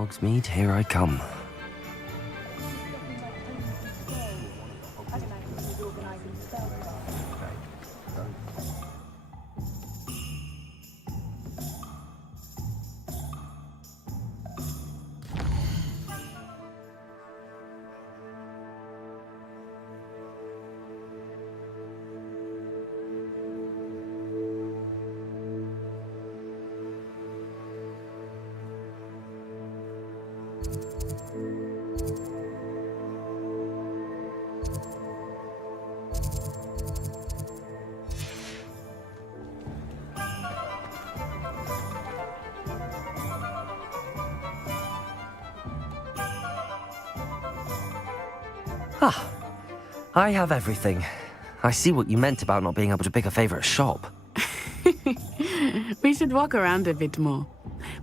Hogsmeade, here I come. Ah, I have everything. I see what you meant about not being able to pick a favorite shop. We should walk around a bit more.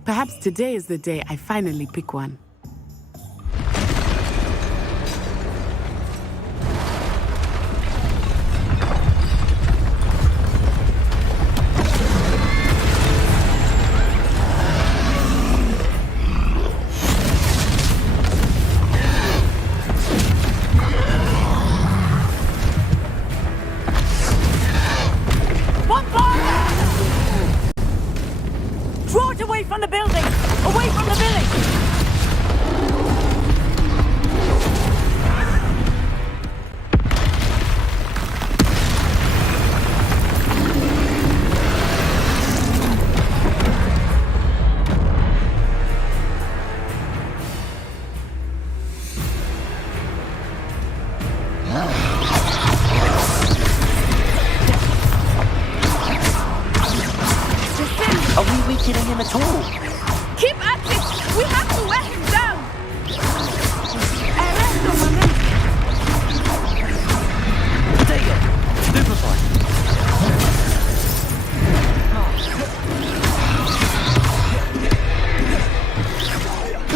Perhaps today is the day I finally pick one. Are we weakening him at all? Keep at it! We have to wear him down! Potato! Stupefy!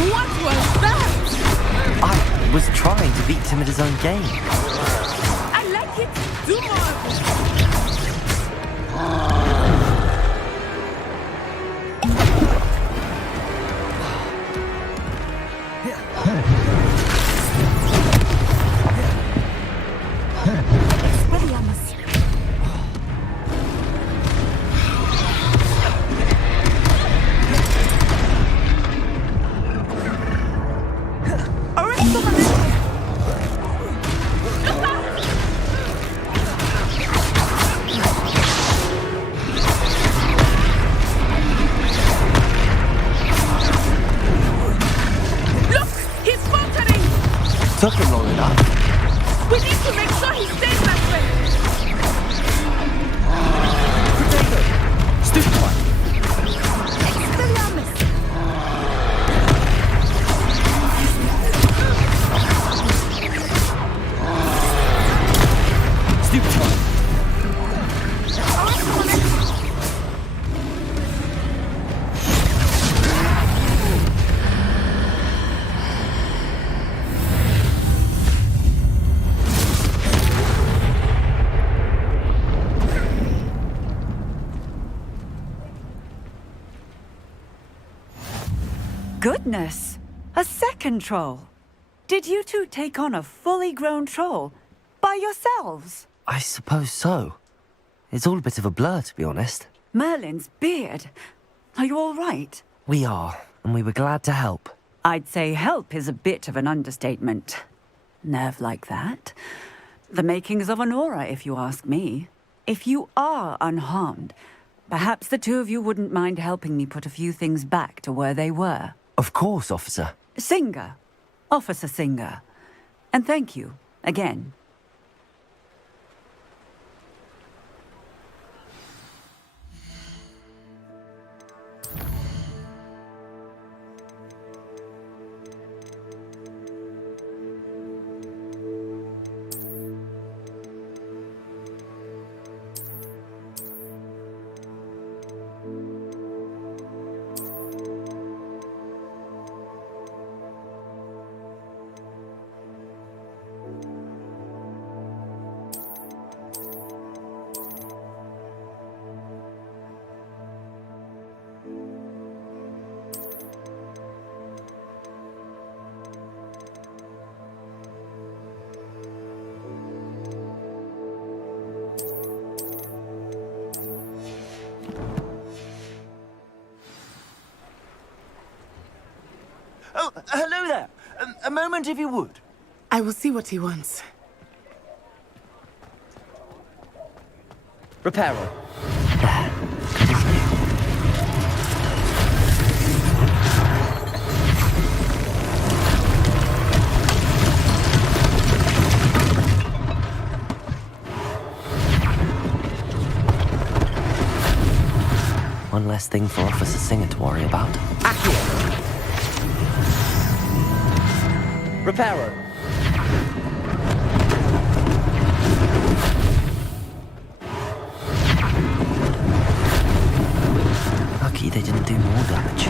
What was that? I was trying to beat him at his own game. I like it! Do more! Took him long enough. We need to make sure he stays that way! Potato! Stupefy! Stupefy! Goodness! A second troll! Did you two take on a fully grown troll? By yourselves? I suppose so. It's all a bit of a blur, to be honest. Merlin's beard. Are you all right? We are, and we were glad to help. I'd say help is a bit of an understatement. Nerve like that. The makings of an aura, if you ask me. If you are unharmed, perhaps the two of you wouldn't mind helping me put a few things back to where they were. Of course, officer. Singer. Officer Singer. And thank you, again. A moment if you would. I will see what he wants. Reparo. One less thing for Officer Singer to worry about. Accio! Reparo. Lucky they didn't do more damage.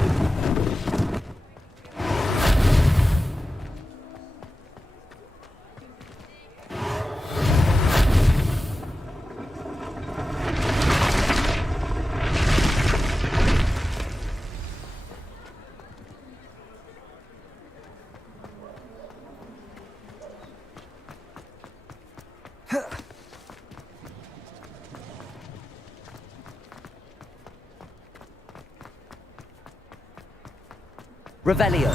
Revelio.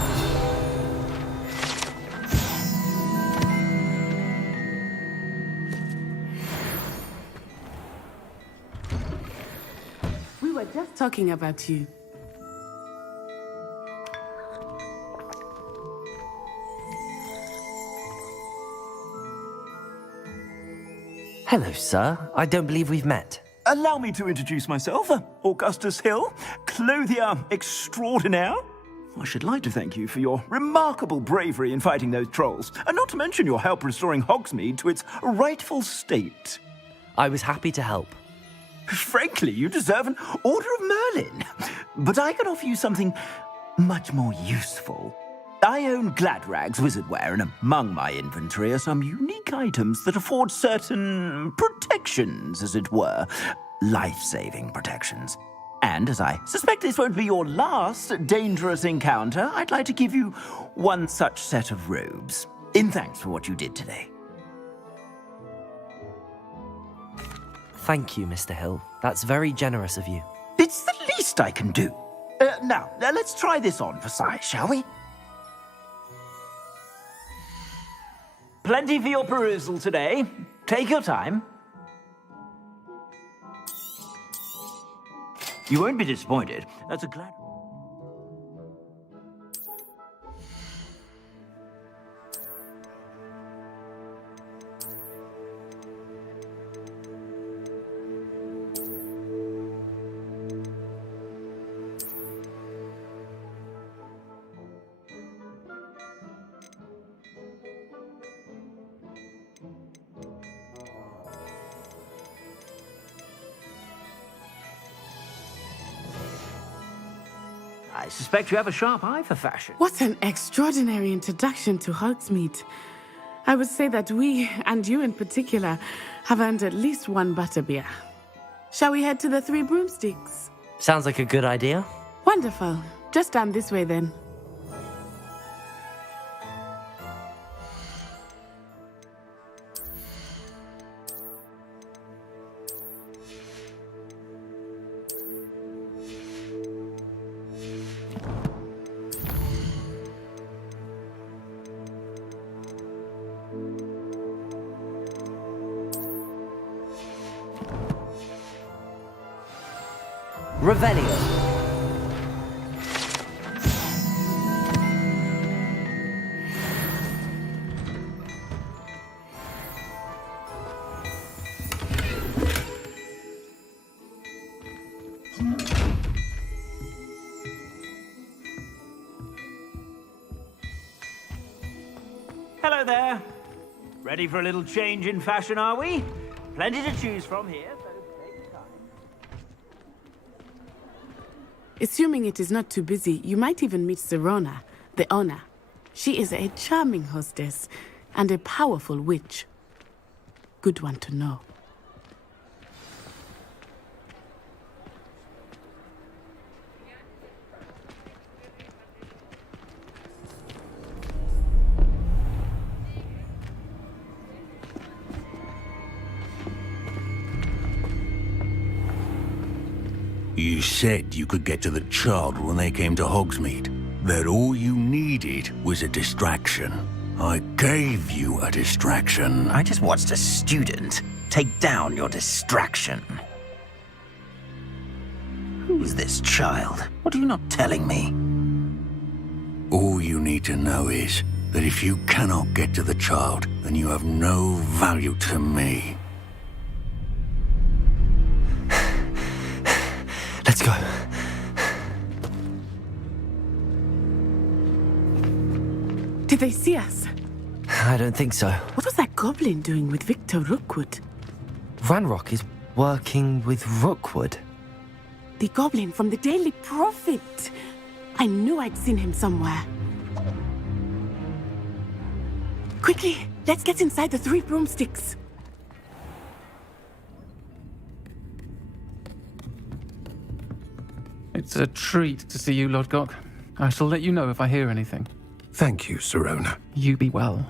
We were just talking about you. Hello, sir. I don't believe we've met. Allow me to introduce myself, Augustus Hill, clothier extraordinaire. I should like to thank you for your remarkable bravery in fighting those trolls, and not to mention your help restoring Hogsmeade to its rightful state. I was happy to help. Frankly, you deserve an Order of Merlin. But I can offer you something much more useful. I own Gladrag's wizardware, and among my inventory are some unique items that afford certain protections, as it were. Life-saving protections. And as I suspect this won't be your last dangerous encounter, I'd like to give you one such set of robes, in thanks for what you did today. Thank you, Mr. Hill. That's very generous of you. It's the least I can do. Now, let's try this on for size, shall we? Plenty for your perusal today. Take your time. You won't be disappointed. That's a glad... I suspect you have a sharp eye for fashion. What an extraordinary introduction to Hogsmeade. I would say that we, and you in particular, have earned at least one butterbeer. Shall we head to the Three Broomsticks? Sounds like a good idea. Wonderful. Just down this way then. Revelio. Hello there. Ready for a little change in fashion, are we? Plenty to choose from here, so take your time. Assuming it is not too busy, you might even meet Serona, the owner. She is a charming hostess and a powerful witch. Good one to know. You said you could get to the child when they came to Hogsmeade. that all you needed was a distraction. I gave you a distraction. I just watched a student take down your distraction. Who's this child? What are you not telling me? All you need to know is that if you cannot get to the child, then you have no value to me. Let's go. Did they see us? I don't think so. What was that goblin doing with Victor Rookwood? Ranrock is working with Rookwood. The goblin from the Daily Prophet. I knew I'd seen him somewhere. Quickly, let's get inside the 3 broomsticks. It's a treat to see you, Lodgok. I shall let you know if I hear anything. Thank you, Sirona. You be well.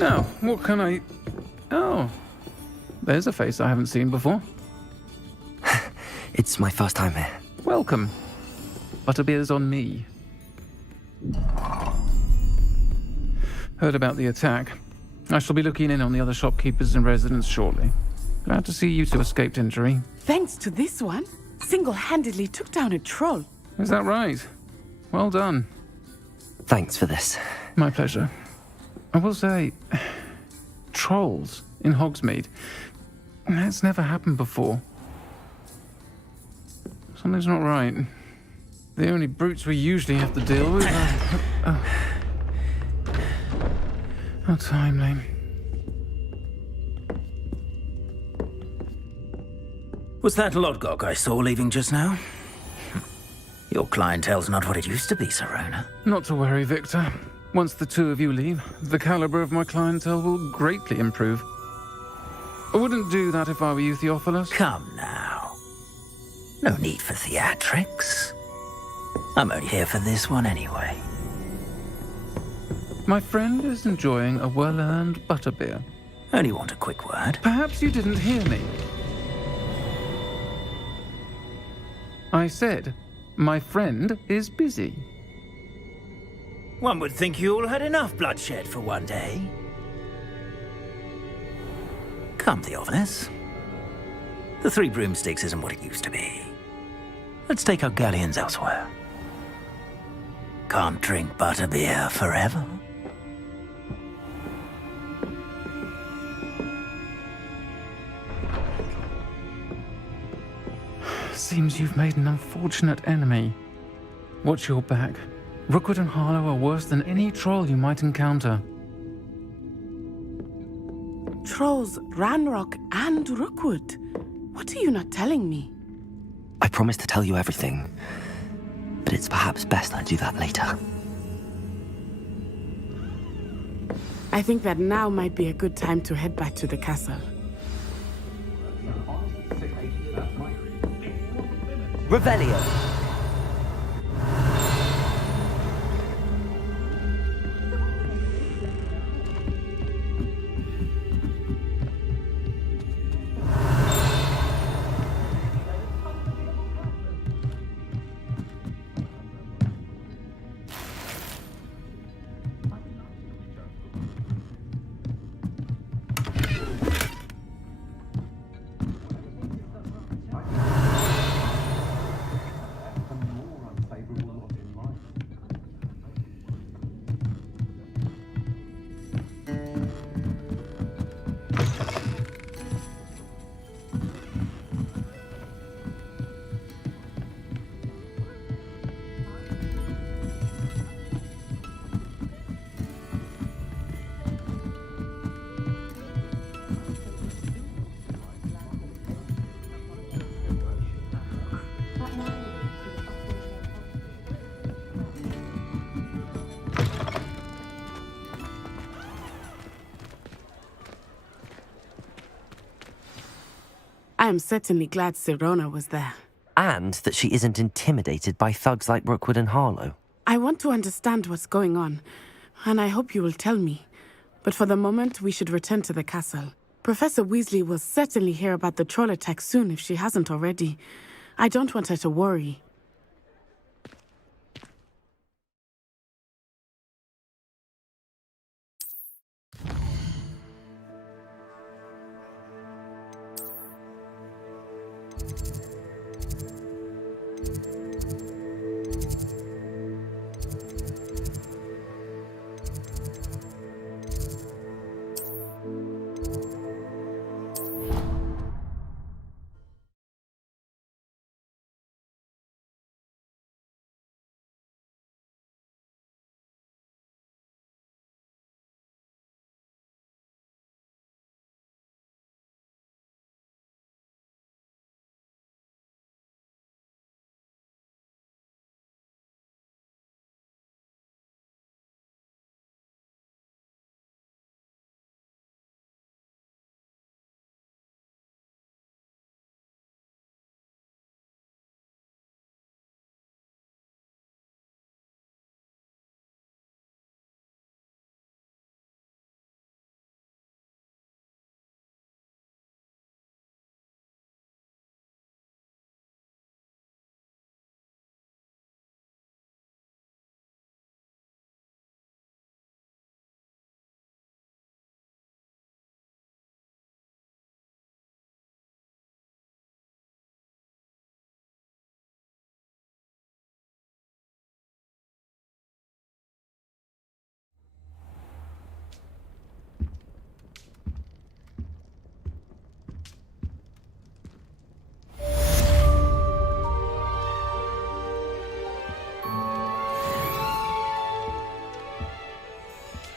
Now, what can I... Oh, there's a face I haven't seen before. It's my first time here. Welcome. Butterbeer's on me. Heard about the attack. I shall be looking in on the other shopkeepers and residents shortly. Glad to see you two escaped injury. Thanks to this one, single-handedly took down a troll. Is that right? Well done. Thanks for this. My pleasure. I will say, trolls in Hogsmeade. That's never happened before. Something's not right. The only brutes we usually have to deal with are... How timely. Was that Lodgok I saw leaving just now? Your clientele's not what it used to be, Sirona. Not to worry, Victor. Once the two of you leave, the caliber of my clientele will greatly improve. I wouldn't do that if I were you, Theophilus. Come now. No need for theatrics. I'm only here for this one anyway. My friend is enjoying a well-earned butterbeer. Only want a quick word. Perhaps you didn't hear me. I said, my friend is busy. One would think you all had enough bloodshed for one day. Come, Theophilus. The 3 broomsticks isn't what it used to be. Let's take our galleons elsewhere. Can't drink butterbeer forever. Seems you've made an unfortunate enemy. Watch your back. Rookwood and Harlow are worse than any troll you might encounter. Trolls, Ranrock, and Rookwood. What are you not telling me? I promise to tell you everything, but it's perhaps best I do that later. I think that now might be a good time to head back to the castle. Revelio. I am certainly glad Sirona was there. And that she isn't intimidated by thugs like Rookwood and Harlow. I want to understand what's going on, and I hope you will tell me. But for the moment, we should return to the castle. Professor Weasley will certainly hear about the troll attack soon if she hasn't already. I don't want her to worry.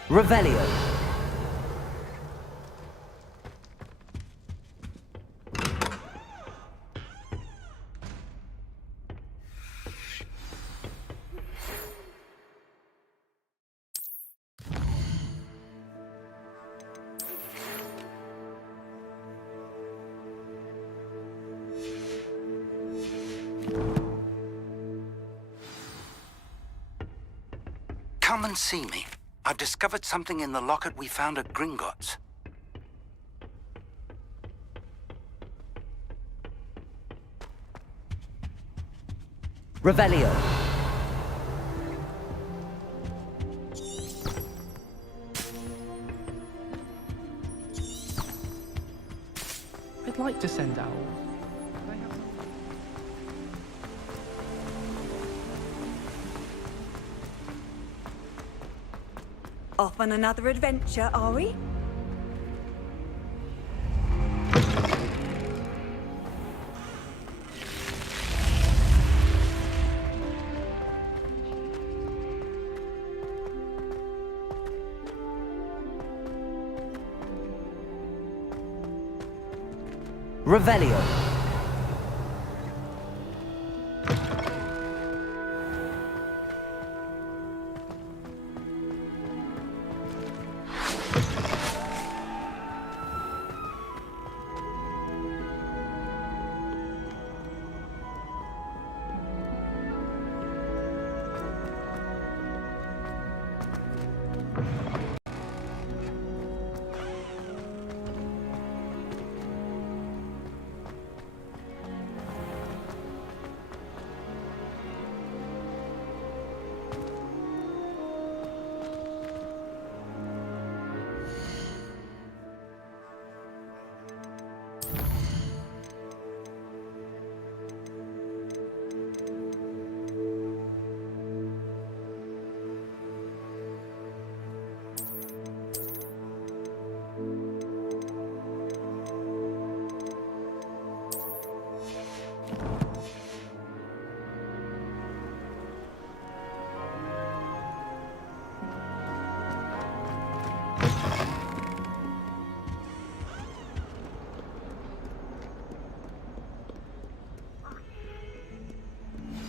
Revelio. Come and see me. I've discovered something in the locket we found at Gringotts. Revelio. I'd like to send out. Off on another adventure, are we? Revelio.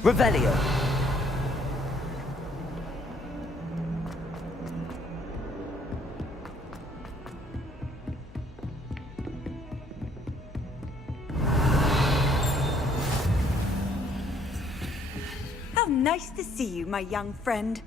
Revelio. How nice to see you, my young friend.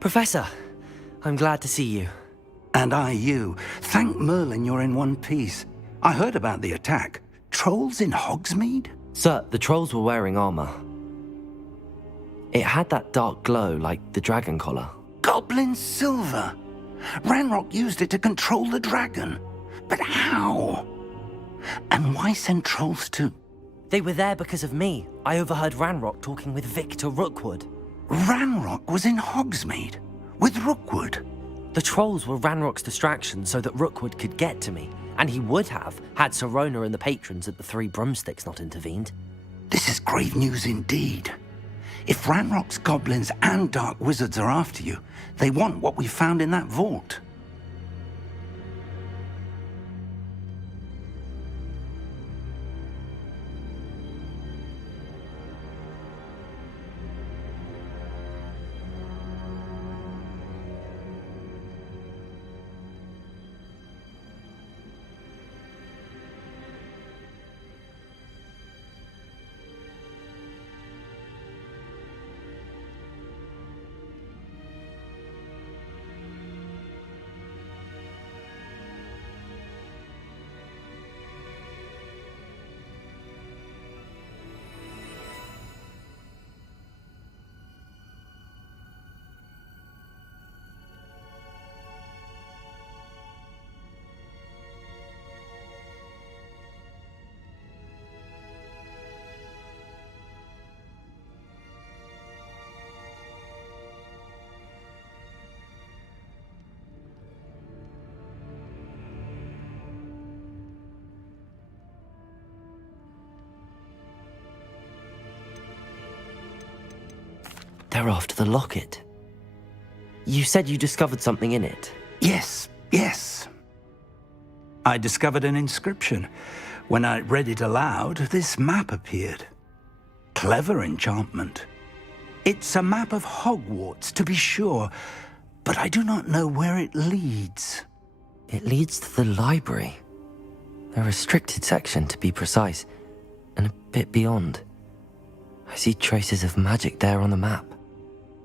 Professor, I'm glad to see you. And I you. Thank Merlin you're in one piece. I heard about the attack. Trolls in Hogsmeade? Sir, the trolls were wearing armor. It had that dark glow like the dragon collar. Goblin silver! Ranrock used it to control the dragon. But how? And why send trolls to... They were there because of me. I overheard Ranrock talking with Victor Rookwood. Ranrock was in Hogsmeade? With Rookwood? The trolls were Ranrock's distraction so that Rookwood could get to me. And he would have, had Sirona and the patrons at the Three Broomsticks not intervened. This is grave news indeed. If Ranrock's goblins and dark wizards are after you, they want what we found in that vault. They're after the locket. You said you discovered something in it. Yes. I discovered an inscription. When I read it aloud, this map appeared. Clever enchantment. It's a map of Hogwarts, to be sure, but I do not know where it leads. It leads to the library. A restricted section, to be precise, and a bit beyond. I see traces of magic there on the map.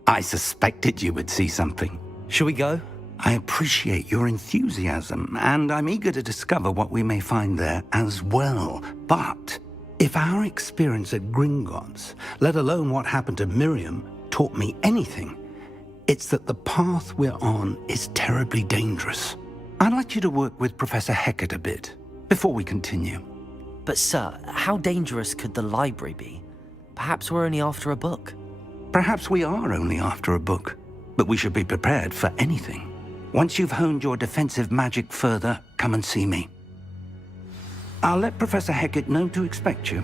I suspected you would see something. Shall we go? I appreciate your enthusiasm, and I'm eager to discover what we may find there as well. But if our experience at Gringotts, let alone what happened to Miriam, taught me anything, it's that the path we're on is terribly dangerous. I'd like you to work with Professor Hecat a bit before we continue. But sir, how dangerous could the library be? Perhaps we're only after a book. Perhaps we are only after a book, but we should be prepared for anything. Once you've honed your defensive magic further, come and see me. I'll let Professor Hecat know to expect you.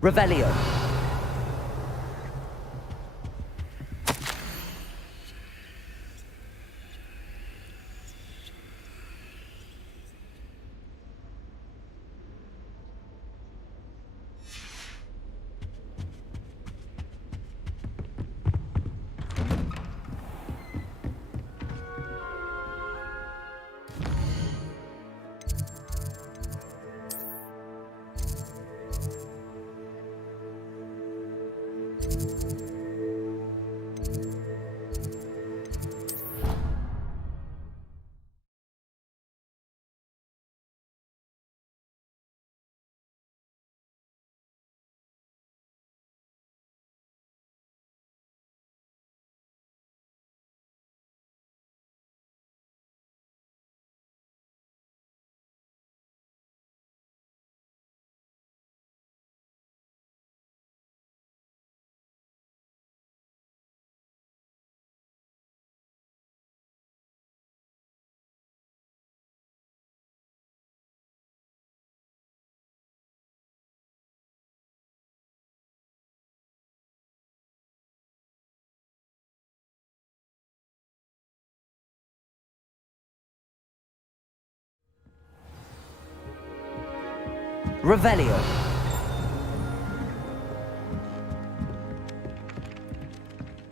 Revelio. Revelio.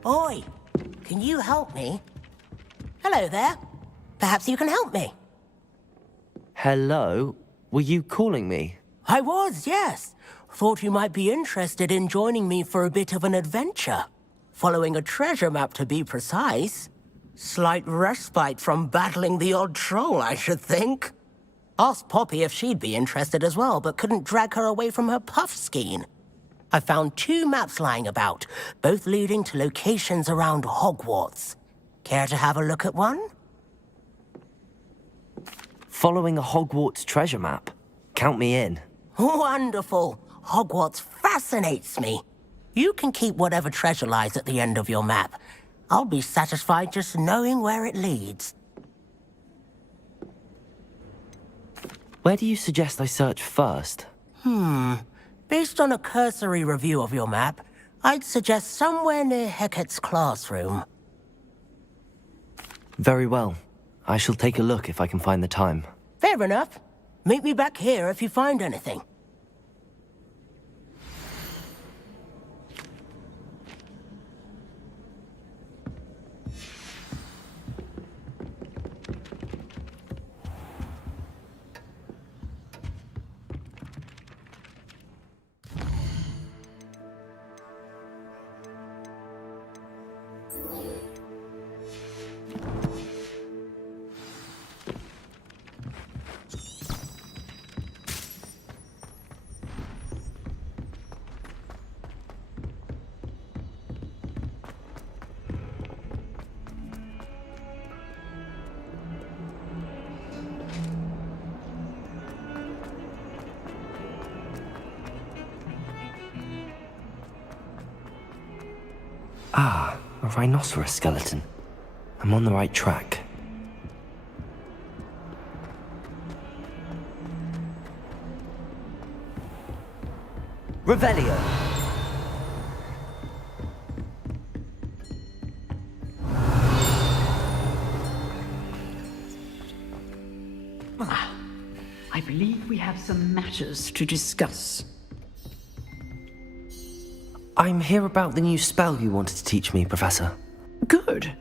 Oi, can you help me? Hello there. Perhaps you can help me. Hello? Were you calling me? I was, yes. Thought you might be interested in joining me for a bit of an adventure. Following a treasure map, to be precise. Slight respite from battling the odd troll, I should think. Asked Poppy if she'd be interested as well, but couldn't drag her away from her puff skein. I found 2 maps lying about, both leading to locations around Hogwarts. Care to have a look at one? Following a Hogwarts treasure map. Count me in. Wonderful. Hogwarts fascinates me. You can keep whatever treasure lies at the end of your map. I'll be satisfied just knowing where it leads. Where do you suggest I search first? Based on a cursory review of your map, I'd suggest somewhere near Hecat's classroom. Very well. I shall take a look if I can find the time. Fair enough. Meet me back here if you find anything. Ah, a rhinoceros skeleton. I'm on the right track. Revelio! I believe we have some matters to discuss. I'm here about the new spell you wanted to teach me, Professor. Good.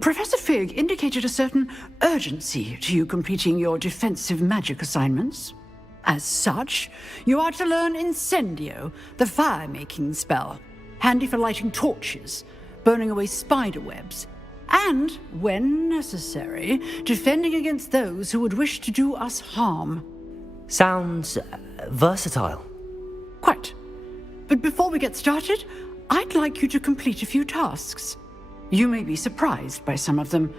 Professor Fig indicated a certain urgency to you completing your defensive magic assignments. As such, you are to learn Incendio, the fire-making spell, handy for lighting torches, burning away spider webs, and, when necessary, defending against those who would wish to do us harm. Sounds versatile. Quite. But before we get started, I'd like you to complete a few tasks. You may be surprised by some of them.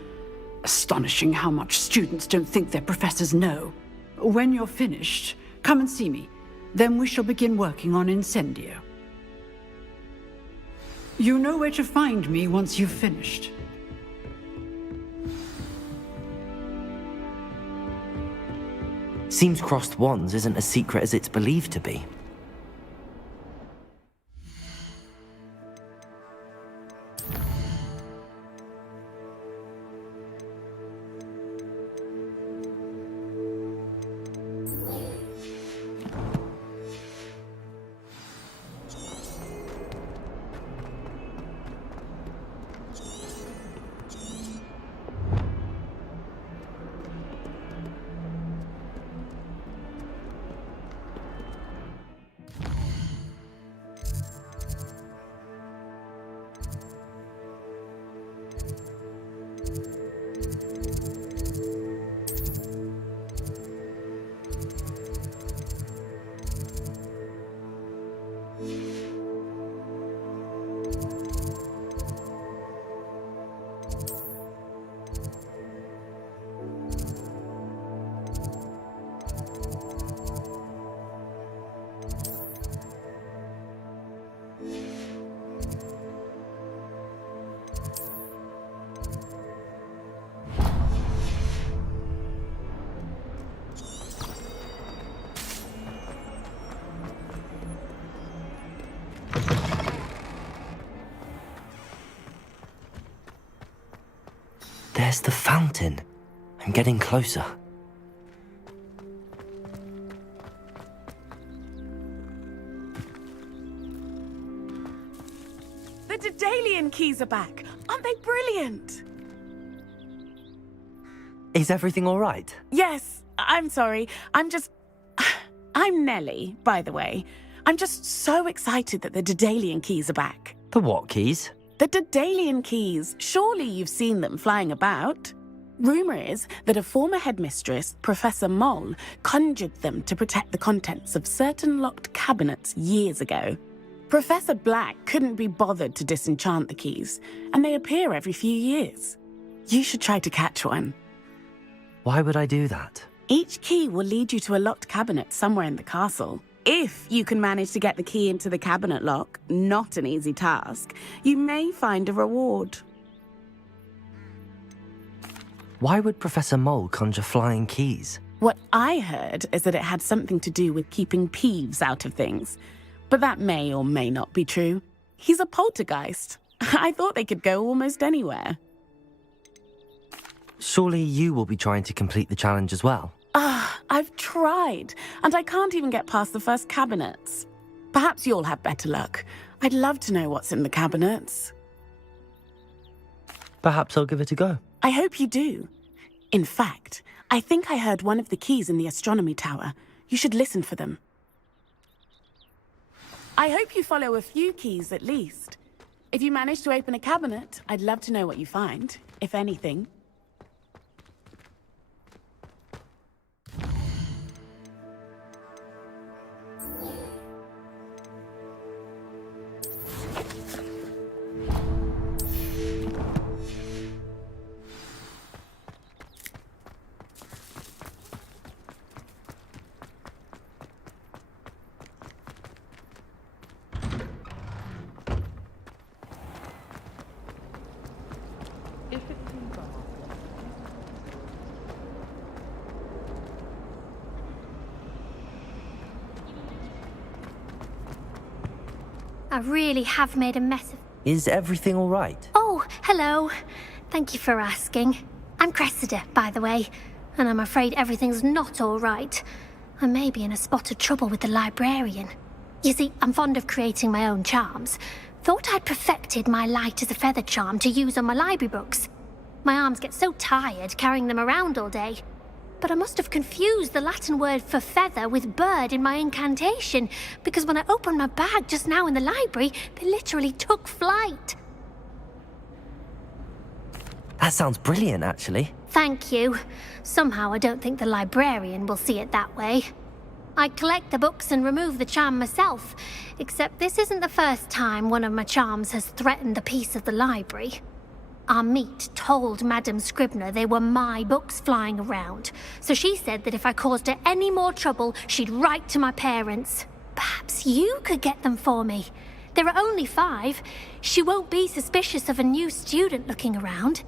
Astonishing how much students don't think their professors know. When you're finished, come and see me. Then we shall begin working on Incendio. You know where to find me once you've finished. Seems crossed wands isn't as secret as it's believed to be. There's the fountain. I'm getting closer. The Daedalian keys are back. Aren't they brilliant? Is everything all right? Yes, I'm sorry. I'm Nellie, by the way. I'm just so excited that the Daedalian keys are back. The what keys? The Daedalian keys. Surely you've seen them flying about. Rumour is that a former headmistress, Professor Moll, conjured them to protect the contents of certain locked cabinets years ago. Professor Black couldn't be bothered to disenchant the keys, and they appear every few years. You should try to catch one. Why would I do that? Each key will lead you to a locked cabinet somewhere in the castle. If you can manage to get the key into the cabinet lock, not an easy task, you may find a reward. Why would Professor Mole conjure flying keys? What I heard is that it had something to do with keeping Peeves out of things. But that may or may not be true. He's a poltergeist. I thought they could go almost anywhere. Surely you will be trying to complete the challenge as well? I've tried, and I can't even get past the first cabinets. Perhaps you'll have better luck. I'd love to know what's in the cabinets. Perhaps I'll give it a go. I hope you do. In fact, I think I heard one of the keys in the astronomy tower. You should listen for them. I hope you follow a few keys at least. If you manage to open a cabinet, I'd love to know what you find, if anything. I really have made a mess of... Is everything all right? Oh, hello. Thank you for asking. I'm Cressida, by the way, and I'm afraid everything's not all right. I may be in a spot of trouble with the librarian. You see, I'm fond of creating my own charms. Thought I'd perfected my light as a feather charm to use on my library books. My arms get so tired carrying them around all day. But I must have confused the Latin word for feather with bird in my incantation, because when I opened my bag just now in the library, they literally took flight. That sounds brilliant, actually. Thank you. Somehow I don't think the librarian will see it that way. I collect the books and remove the charm myself, except this isn't the first time one of my charms has threatened the peace of the library. Our meet told Madame Scribner they were my books flying around, so she said that if I caused her any more trouble, she'd write to my parents. Perhaps you could get them for me. There are only 5. She won't be suspicious of a new student looking around.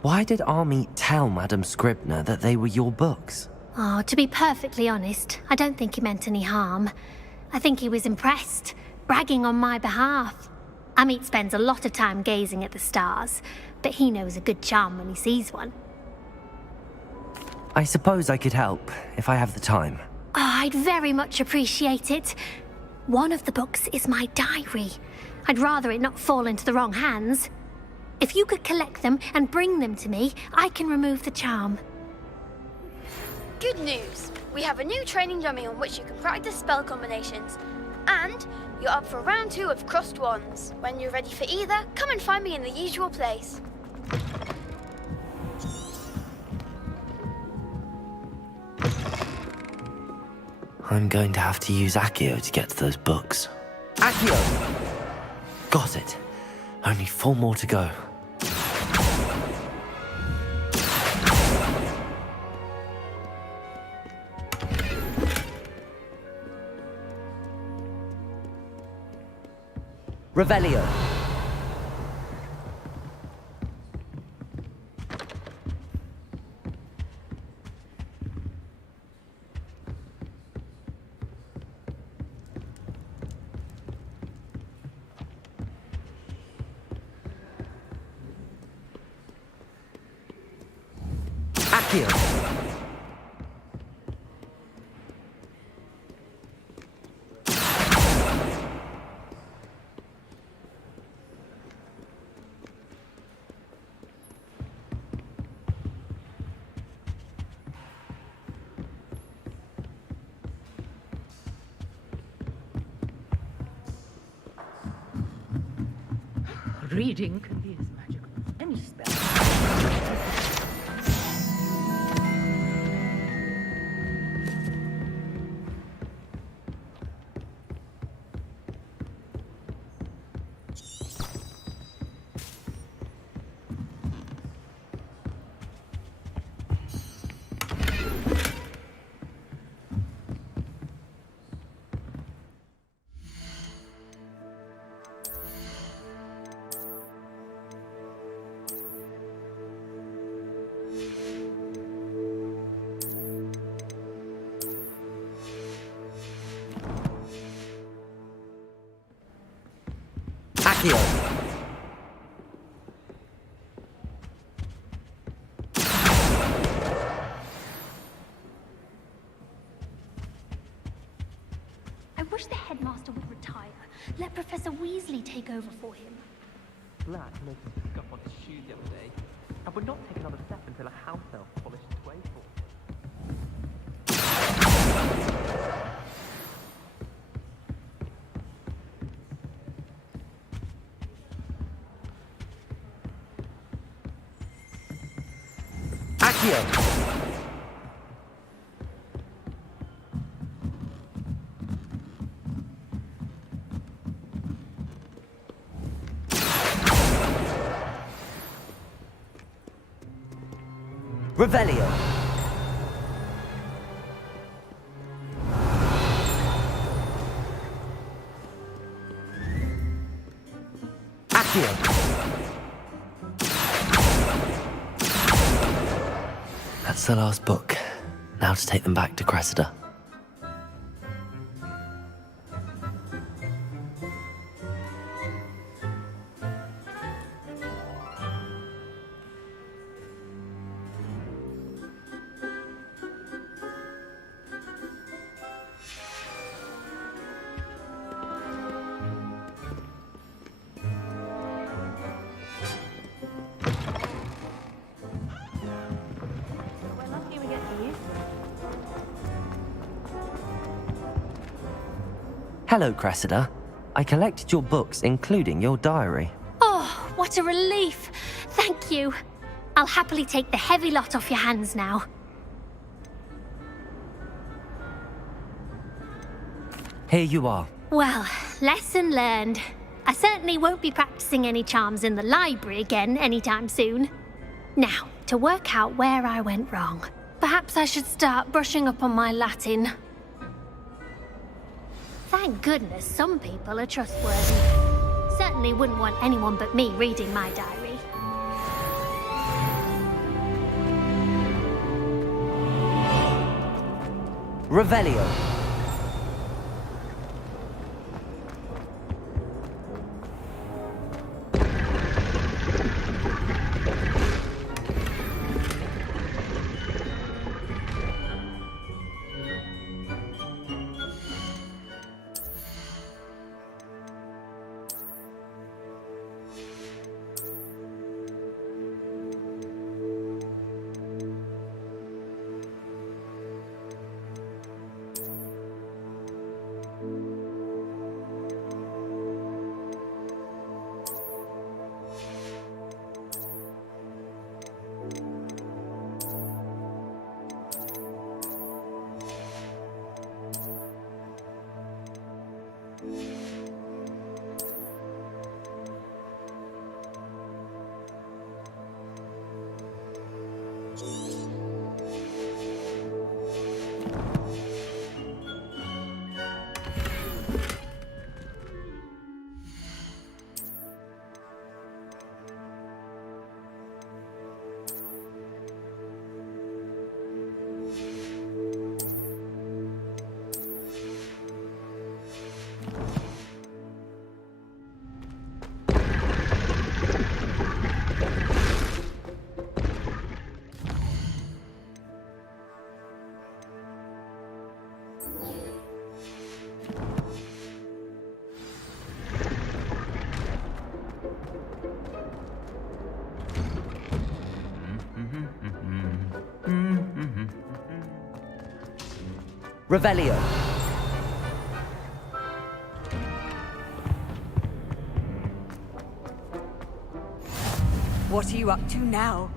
Why did Army tell Madame Scribner that they were your books? Oh, to be perfectly honest, I don't think he meant any harm. I think he was impressed, bragging on my behalf. Amit spends a lot of time gazing at the stars, but he knows a good charm when he sees one. I suppose I could help, if I have the time. Oh, I'd very much appreciate it. One of the books is my diary. I'd rather it not fall into the wrong hands. If you could collect them and bring them to me, I can remove the charm. Good news! We have a new training dummy on which you can practice spell combinations. And you're up for round 2 of Crossed Wands. When you're ready for either, come and find me in the usual place. I'm going to have to use Accio to get to those books. Accio! Got it. Only 4 more to go. Revelio. Accio. reading can be as magical as any spell. Accio. I wish the headmaster would retire. Let Professor Weasley take over for him. Black noticed a scuff on his shoe the other day, and would not take another step until a house elf polished his way for him. Accio. Revelio. Accio. That's the last book. Now to take them back to Cressida. Hello, Cressida. I collected your books, including your diary. Oh, what a relief. Thank you. I'll happily take the heavy lot off your hands now. Here you are. Well, lesson learned. I certainly won't be practicing any charms in the library again anytime soon. Now, to work out where I went wrong. Perhaps I should start brushing up on my Latin. Thank goodness some people are trustworthy. Certainly wouldn't want anyone but me reading my diary. Revelio. Revelio. What are you up to now?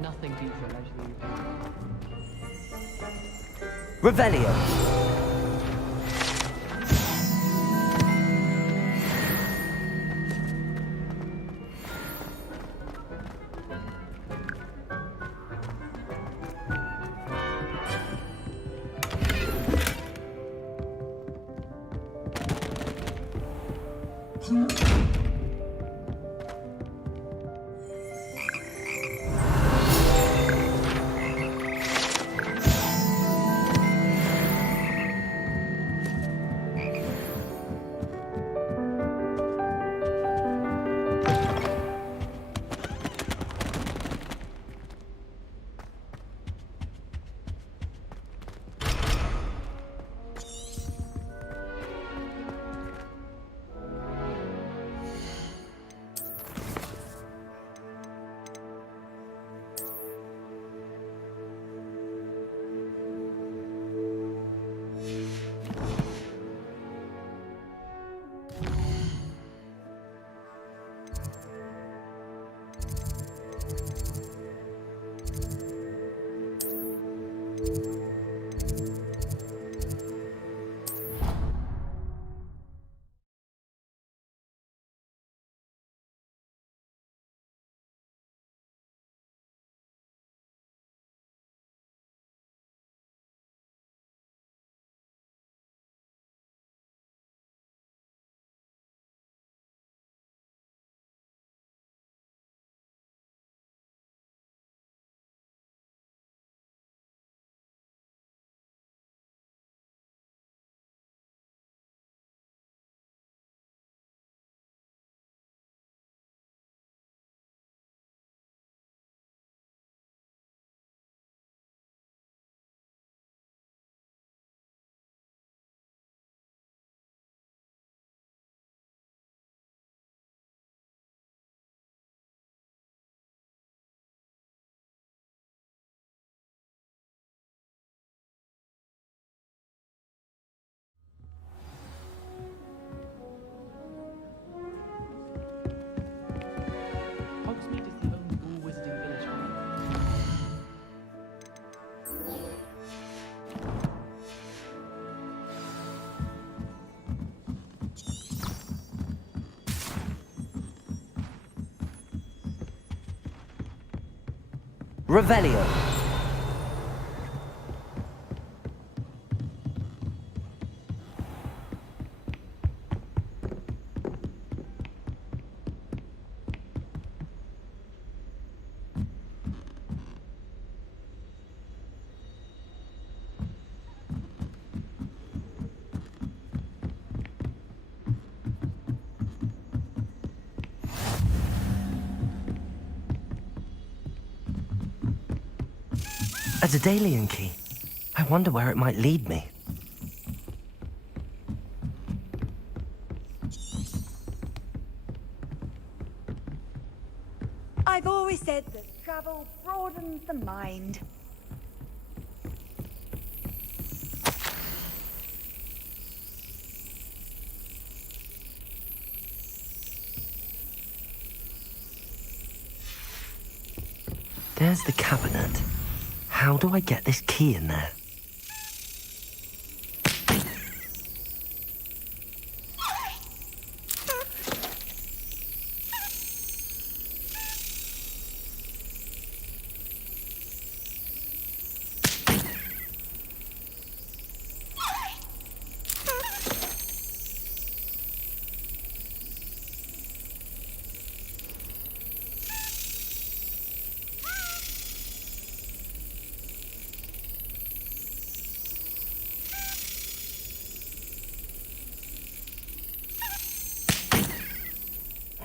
Nothing beats a leisurely Revelio. Hogsmeade is the only all-wizarding village around. Revelio. A Daedalian key. I wonder where it might lead me. I've always said that travel broadens the mind. There's the cabinet. How do I get this key in there?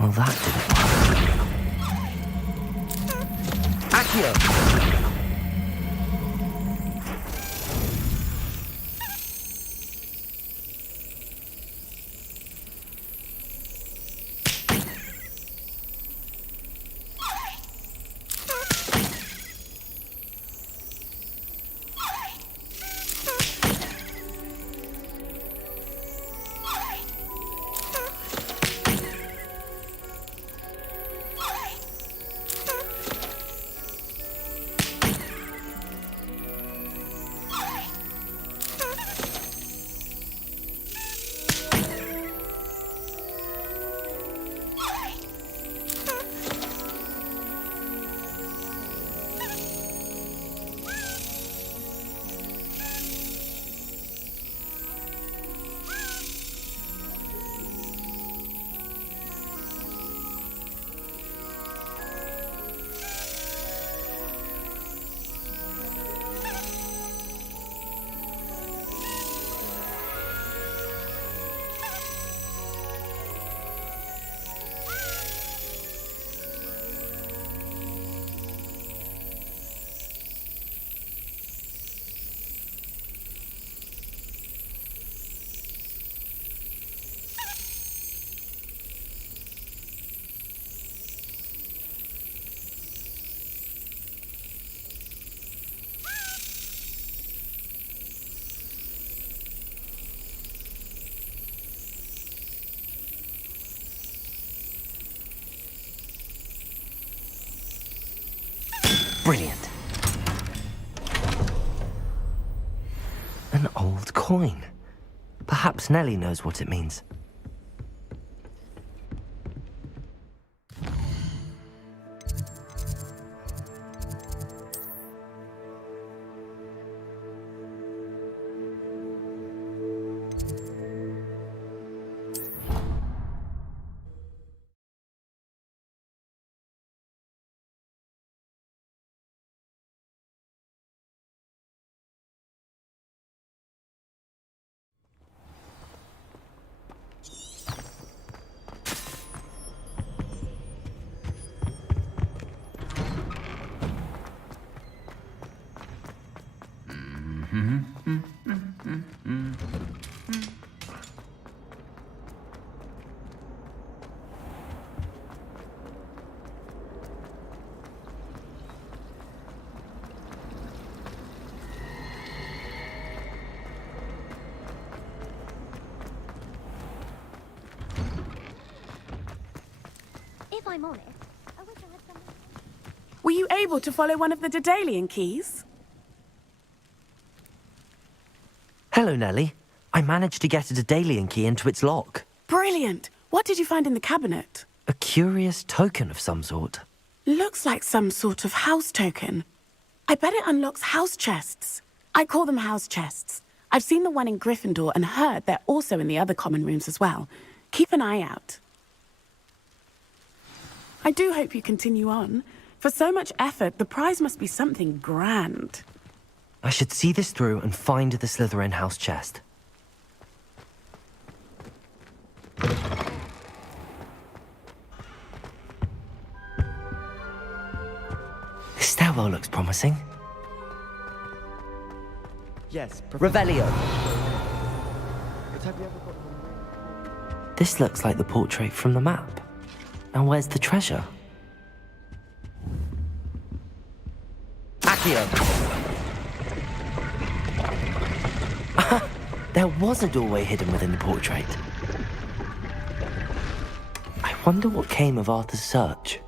Well, that didn't work. Accio! Brilliant. An old coin. Perhaps Nellie knows what it means. If I'm honest, I wish I had something. Were you able to follow one of the Daedalian keys? Hello, Nellie. I managed to get a Daedalian key into its lock. Brilliant! What did you find in the cabinet? A curious token of some sort. Looks like some sort of house token. I bet it unlocks house chests. I call them house chests. I've seen the one in Gryffindor and heard they're also in the other common rooms as well. Keep an eye out. I do hope you continue on. For so much effort, the prize must be something grand. I should see this through and find the Slytherin house chest. This stairwell looks promising. Yes, Revelio. But have you ever got This looks like the portrait from the map. Now where's the treasure? Accio! There was a doorway hidden within the portrait. I wonder what came of Arthur's search.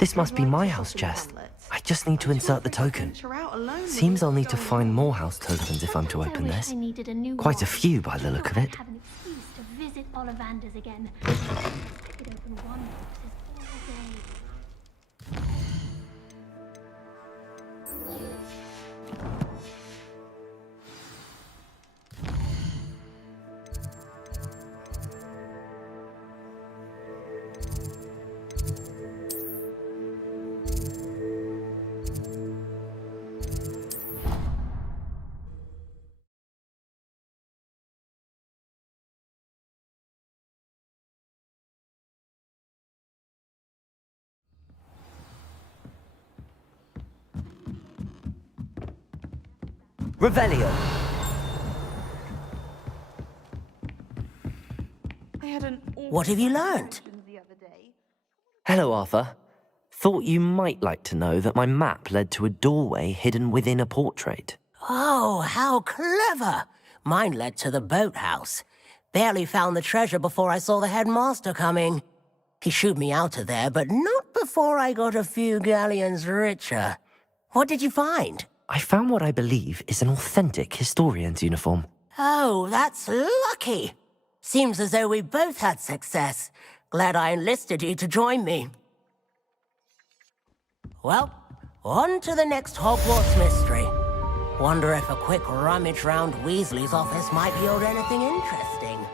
This must be my house chest. I just need to insert the token. Seems I'll need to find more house tokens if I'm to open this. Quite a few by the look of it. Have an excuse to visit Ollivander's again. Could open one box all day. Revelio. What have you learnt? Hello, Arthur. Thought you might like to know that my map led to a doorway hidden within a portrait. Oh, how clever! Mine led to the boathouse. Barely found the treasure before I saw the headmaster coming. He shooed me out of there, but not before I got a few galleons richer. What did you find? I found what I believe is an authentic historian's uniform. Oh, that's lucky. Seems as though we both had success. Glad I enlisted you to join me. Well, on to the next Hogwarts mystery. Wonder if a quick rummage round Weasley's office might yield anything interesting.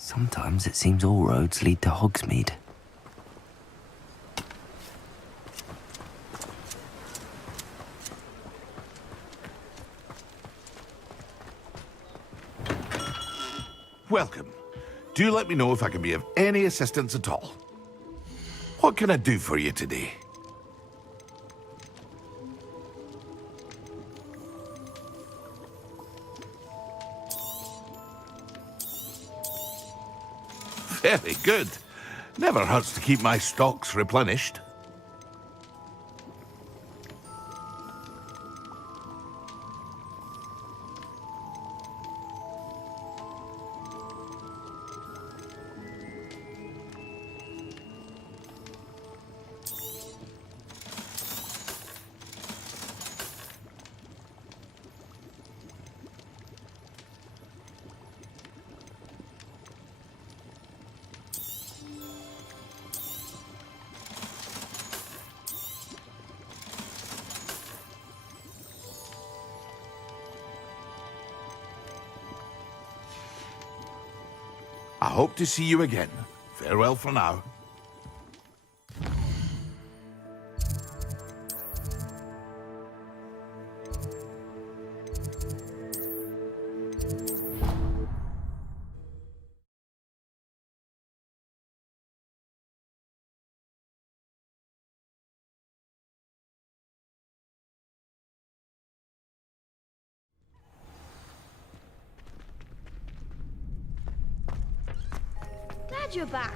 Sometimes it seems all roads lead to Hogsmeade. Welcome Do let me know if I can be of any assistance at all. What can I do for you today? Very good. Never hurts to keep my stocks replenished. I hope to see you again. Farewell for now. Glad you're back.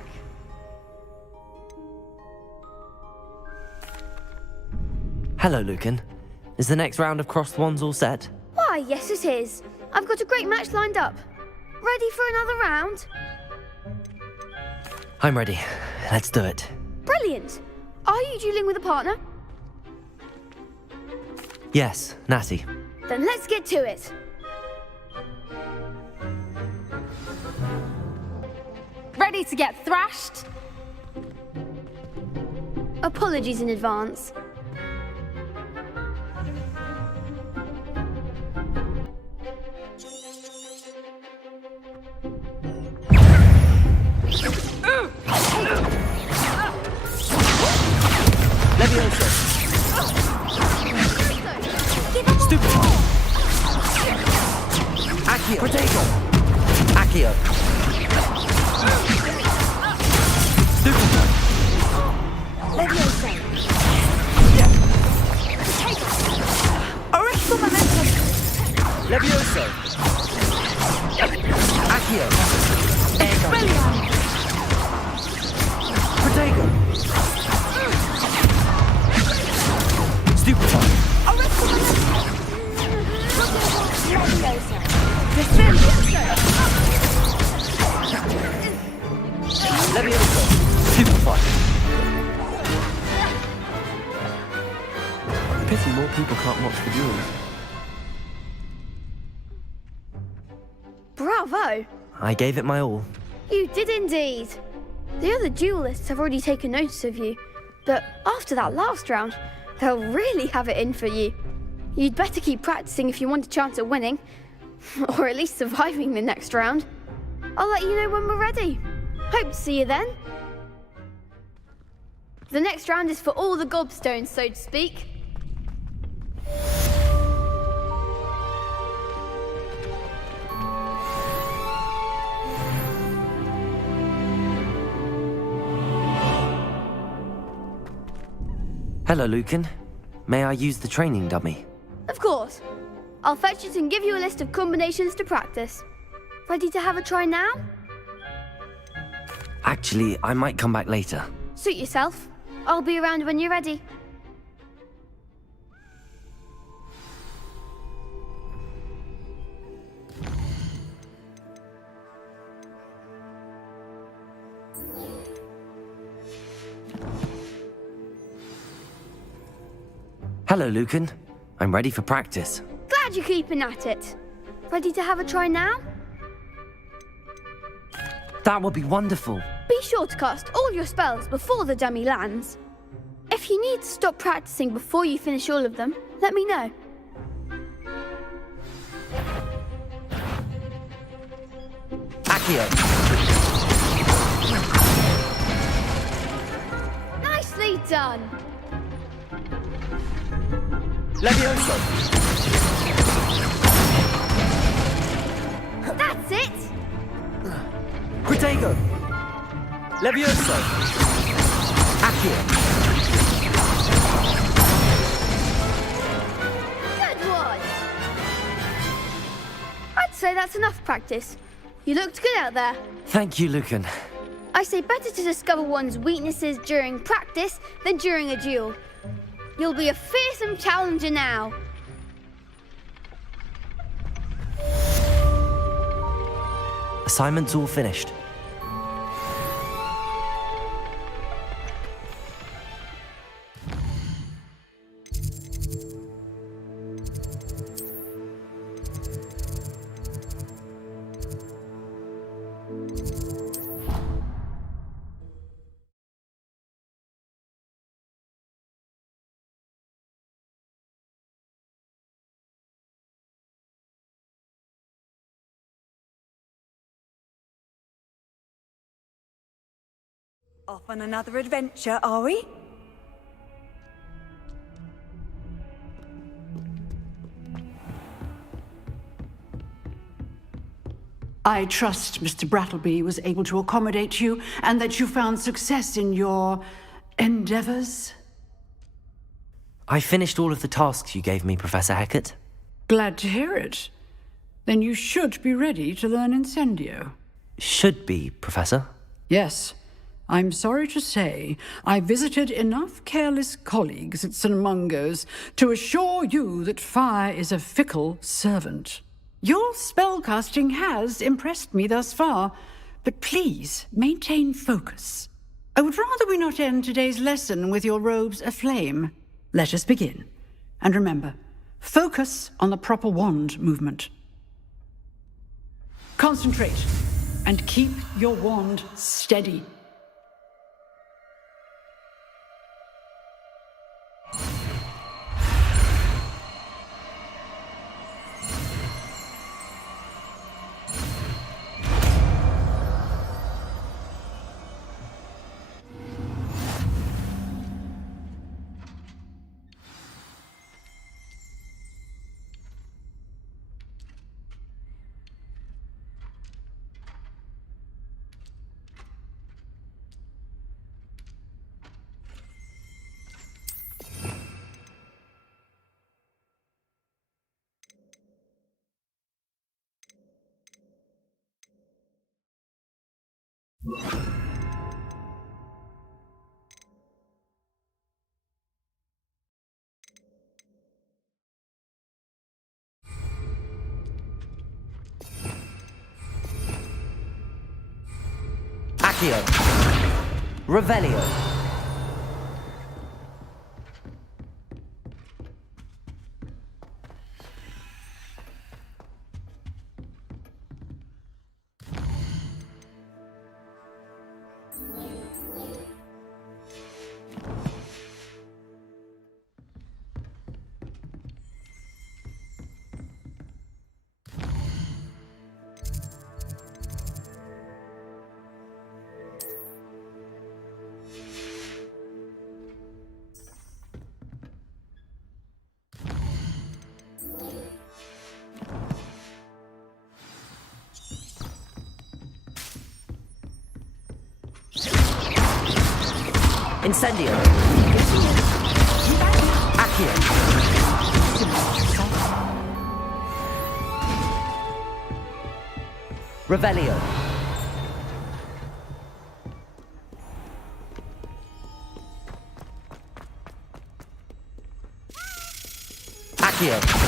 Hello, Lucan. Is the next round of Crossed Wands all set? Why, yes it is. I've got a great match lined up. Ready for another round? I'm ready. Let's do it. Brilliant. Are you dueling with a partner? Yes, Natty. Then let's get to it. Ready to get thrashed? Apologies in advance. Levioso. Stupid. Accio. Potato. Accio. Stupid. Levioso. Original momentum. Levioso. Accio. Expelliarmus. Potato. Stupefy. Levioso. Stupefy. Pity more people can't watch the duels. Bravo. I gave it my all. You did indeed. The other duelists have already taken notice of you, but after that last round, they'll really have it in for you. You'd better keep practicing if you want a chance at winning, or at least surviving the next round. I'll let you know when we're ready. Hope to see you then. The next round is for all the gobstones, so to speak. Hello, Lucan. May I use the training dummy? Of course. I'll fetch it and give you a list of combinations to practice. Ready to have a try now? Actually, I might come back later. Suit yourself. I'll be around when you're ready. Hello, Lucan. I'm ready for practice. Glad you're keeping at it. Ready to have a try now? That would be wonderful. Be sure to cast all your spells before the dummy lands. If you need to stop practicing before you finish all of them, let me know. Accio. Nicely done. Levioso. That's it. Stego! Levioso! Accio! Good one! I'd say that's enough practice. You looked good out there. Thank you, Lucan. I say better to discover one's weaknesses during practice than during a duel. You'll be a fearsome challenger now. Assignment's all finished. Off on another adventure, are we? I trust Mr. Brattleby was able to accommodate you and that you found success in your endeavors. I finished all of the tasks you gave me, Professor Hecat. Glad to hear it. Then you should be ready to learn Incendio. Should be, Professor. Yes. I'm sorry to say, I visited enough careless colleagues at St. Mungo's to assure you that fire is a fickle servant. Your spellcasting has impressed me thus far, but please maintain focus. I would rather we not end today's lesson with your robes aflame. Let us begin. And remember, focus on the proper wand movement. Concentrate, and keep your wand steady. Accio. Revelio. Incendio. Accio. Revelio. Accio.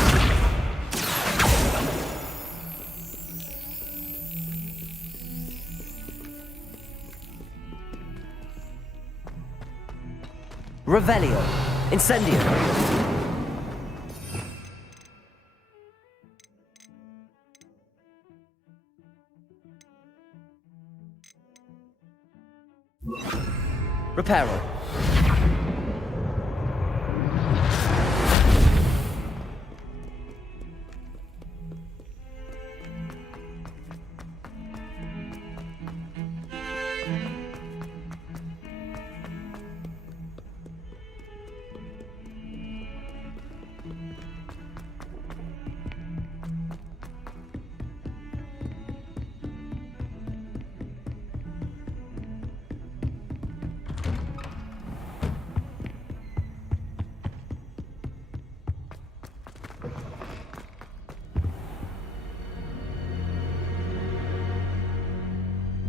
Revelio. Incendio. Reparo.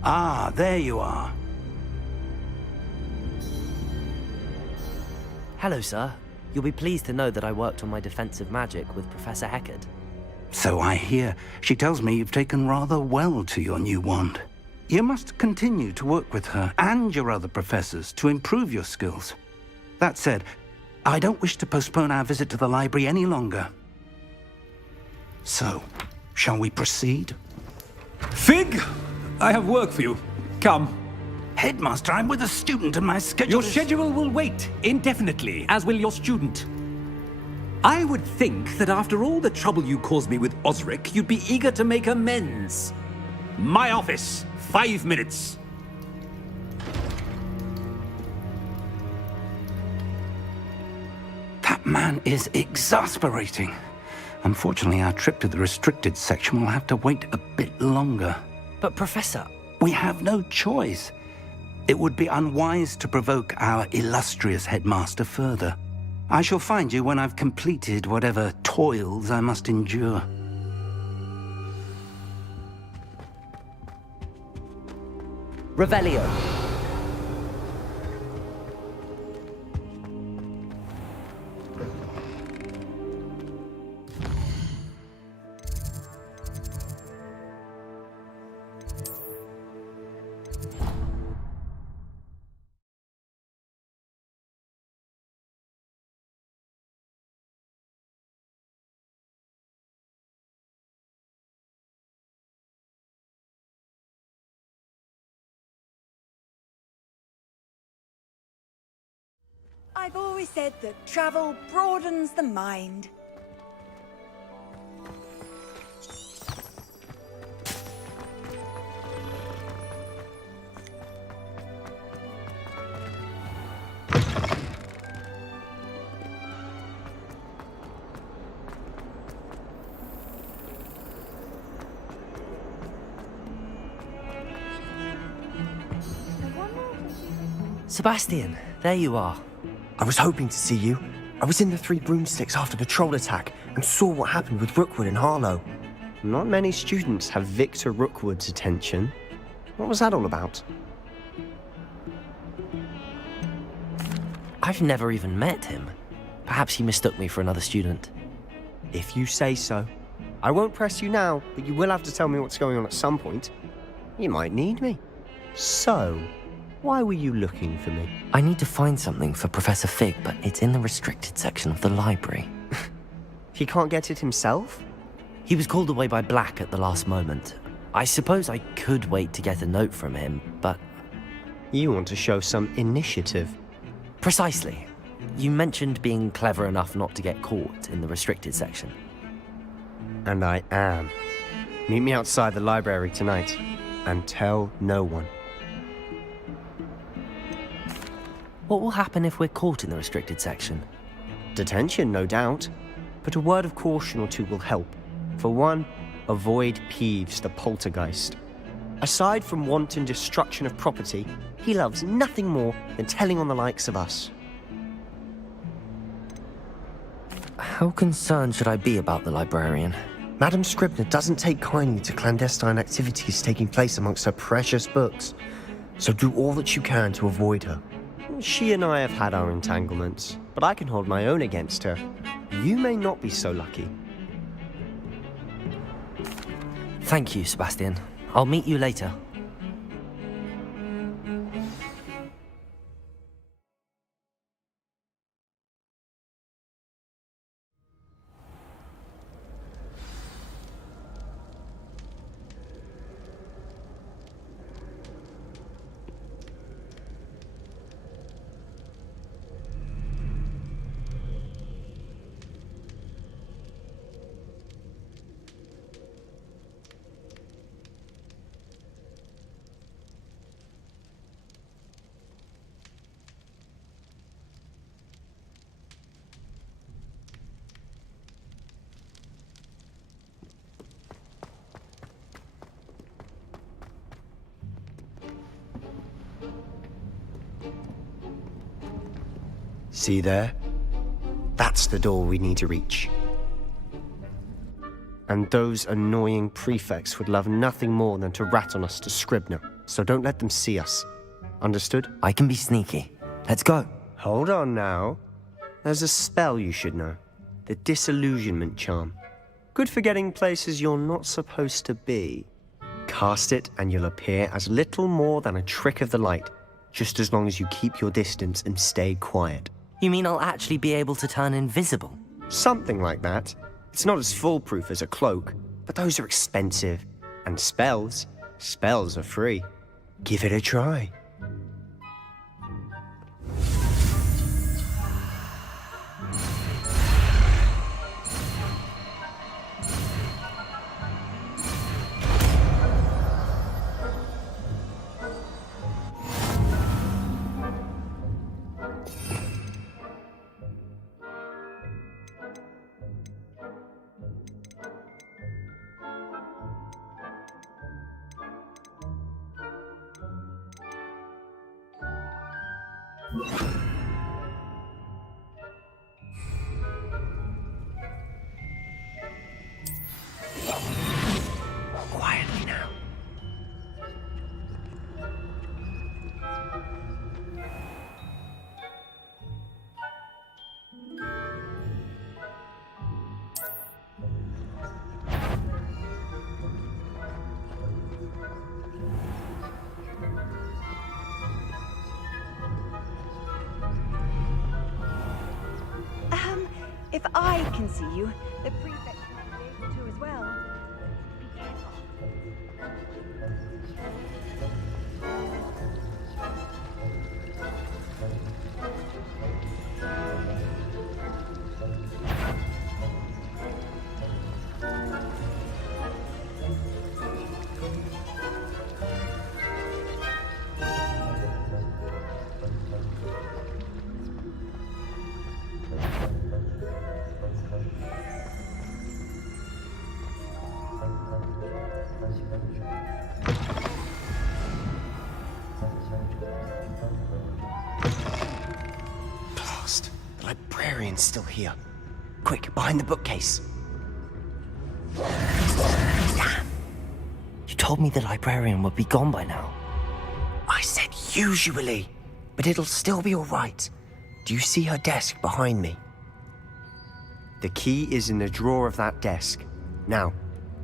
Ah, there you are. Hello, sir. You'll be pleased to know that I worked on my defensive magic with Professor Heckard. So I hear. She tells me you've taken rather well to your new wand. You must continue to work with her and your other professors to improve your skills. That said, I don't wish to postpone our visit to the library any longer. So, shall we proceed? Fig! I have work for you. Come. Headmaster, I'm with a student and my schedule Your schedule will wait indefinitely, as will your student. I would think that after all the trouble you caused me with Osric, you'd be eager to make amends. My office, 5 minutes. That man is exasperating. Unfortunately, our trip to the restricted section will have to wait a bit longer. But, Professor... We have no choice. It would be unwise to provoke our illustrious headmaster further. I shall find you when I've completed whatever toils I must endure. Revelio. I've always said that travel broadens the mind. Sebastian, there you are. I was hoping to see you. I was in the Three Broomsticks after the troll attack and saw what happened with Rookwood and Harlow. Not many students have Victor Rookwood's attention. What was that all about? I've never even met him. Perhaps he mistook me for another student. If you say so. I won't press you now, but you will have to tell me what's going on at some point. You might need me. So, why were you looking for me? I need to find something for Professor Fig, but it's in the restricted section of the library. He can't get it himself? He was called away by Black at the last moment. I suppose I could wait to get a note from him, but... You want to show some initiative. Precisely. You mentioned being clever enough not to get caught in the restricted section. And I am. Meet me outside the library tonight, and tell no one. What will happen if we're caught in the restricted section? Detention, no doubt. But a word of caution or two will help. For one, avoid Peeves, the poltergeist. Aside from wanton destruction of property, he loves nothing more than telling on the likes of us. How concerned should I be about the librarian? Madame Scribner doesn't take kindly to clandestine activities taking place amongst her precious books. So do all that you can to avoid her. She and I have had our entanglements, but I can hold my own against her. You may not be so lucky. Thank you, Sebastian. I'll meet you later. See there? That's the door we need to reach. And those annoying prefects would love nothing more than to rat on us to Scribner. so don't let them see us. Understood? I can be sneaky. Let's go. Hold on now. There's a spell you should know. The Disillusionment Charm. Good for getting places you're not supposed to be. Cast it and you'll appear as little more than a trick of the light, just as long as you keep your distance and stay quiet. You mean I'll actually be able to turn invisible? Something like that. It's not as foolproof as a cloak, but those are expensive. And spells are free. Give it a try. Quietly now. If I can see you, the prefect might be able to as well. Be careful. Blast. The librarian's still here. Quick, behind the bookcase. Damn. You told me the librarian would be gone by now. I said usually, but it'll still be all right. Do you see her desk behind me? The key is in the drawer of that desk. Now,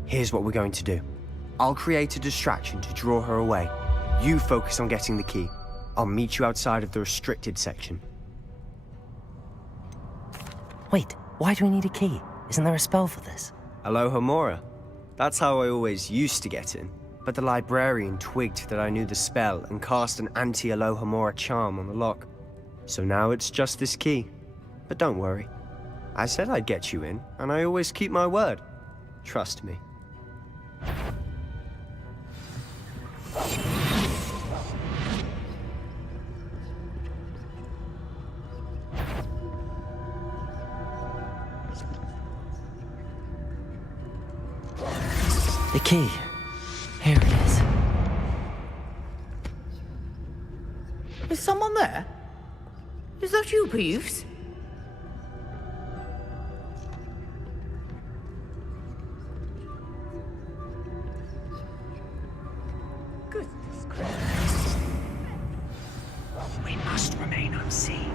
here's what we're going to do. I'll create a distraction to draw her away. You focus on getting the key. I'll meet you outside of the restricted section. Wait, why do we need a key? Isn't there a spell for this? Alohomora. That's how I always used to get in. But the librarian twigged that I knew the spell and cast an anti-Alohomora charm on the lock. So now it's just this key. But don't worry. I said I'd get you in, and I always keep my word. Trust me. The key. Here it is. Is someone there? Is that you, Peeves? Goodness gracious. We must remain unseen.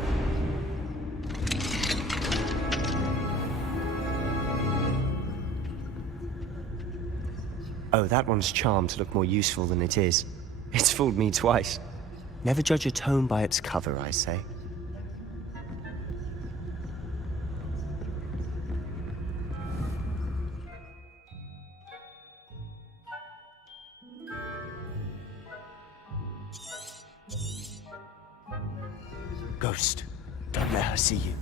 Oh, that one's charmed to look more useful than it is. It's fooled me twice. Never judge a tome by its cover, I say. Ghost, don't let her see you.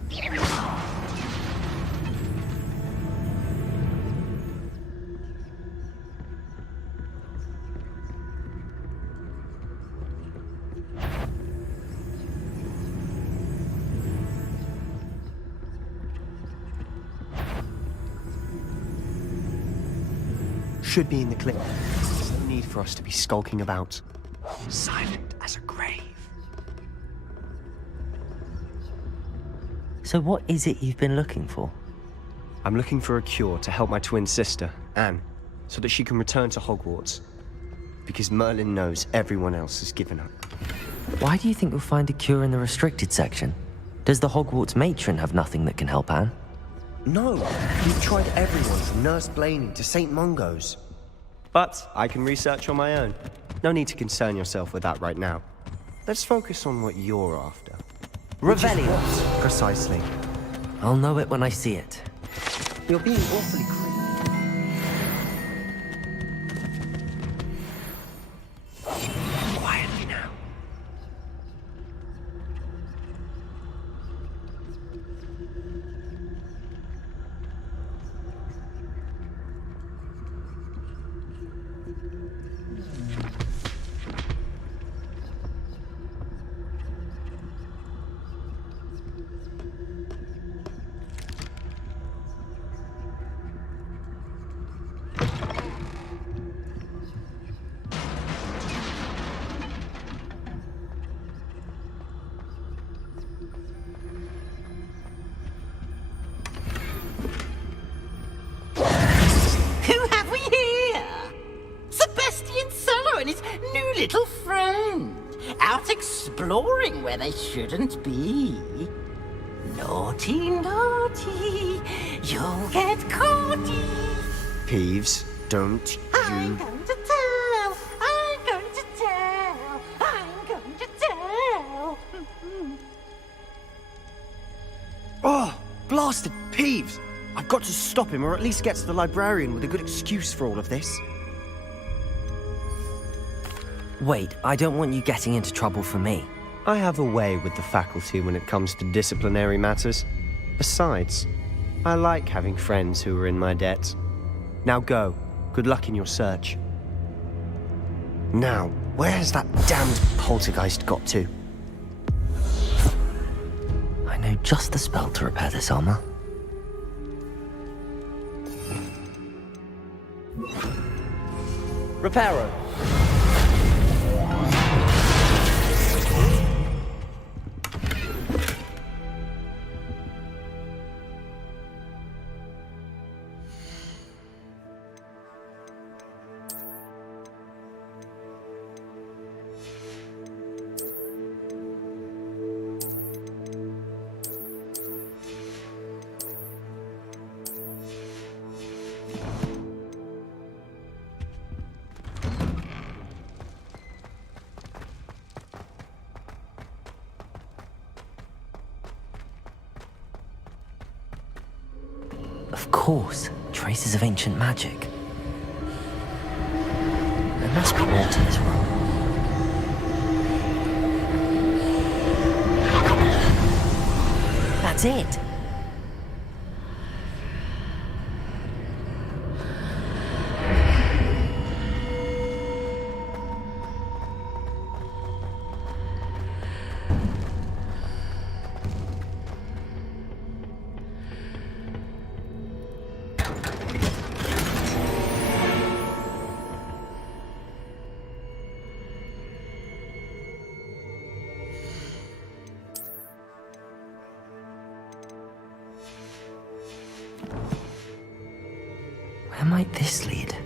Should be in the clip. There's no need for us to be skulking about. Silent as a grave. So what is it you've been looking for? I'm looking for a cure to help my twin sister, Anne, so that she can return to Hogwarts. because Merlin knows everyone else has given up. Why do you think you'll find a cure in the restricted section? Does the Hogwarts matron have nothing that can help Anne? No, we've tried everyone from Nurse Blaney to St. Mungo's. But I can research on my own. No need to concern yourself with that right now. Let's focus on what you're after. Revelio. Precisely. I'll know it when I see it. You're being awfully creepy. Quietly now. Who have we here? Sebastian Solo and his new little friend. Out exploring where they shouldn't be. Naughty, naughty, you'll get caughty. Peeves, don't I'm you... going to tell, I'm going to tell, I'm going to tell. Oh, blasted Peeves! I've got to stop him, or at least get to the librarian with a good excuse for all of this. Wait, I don't want you getting into trouble for me. I have a way with the faculty when it comes to disciplinary matters. Besides, I like having friends who are in my debt. Now go. Good luck in your search. Now, where has that damned poltergeist got to? I know just the spell to repair this armor. Reparo. Of course, traces of ancient magic. There must be more to this room. That's it. Where might this lead?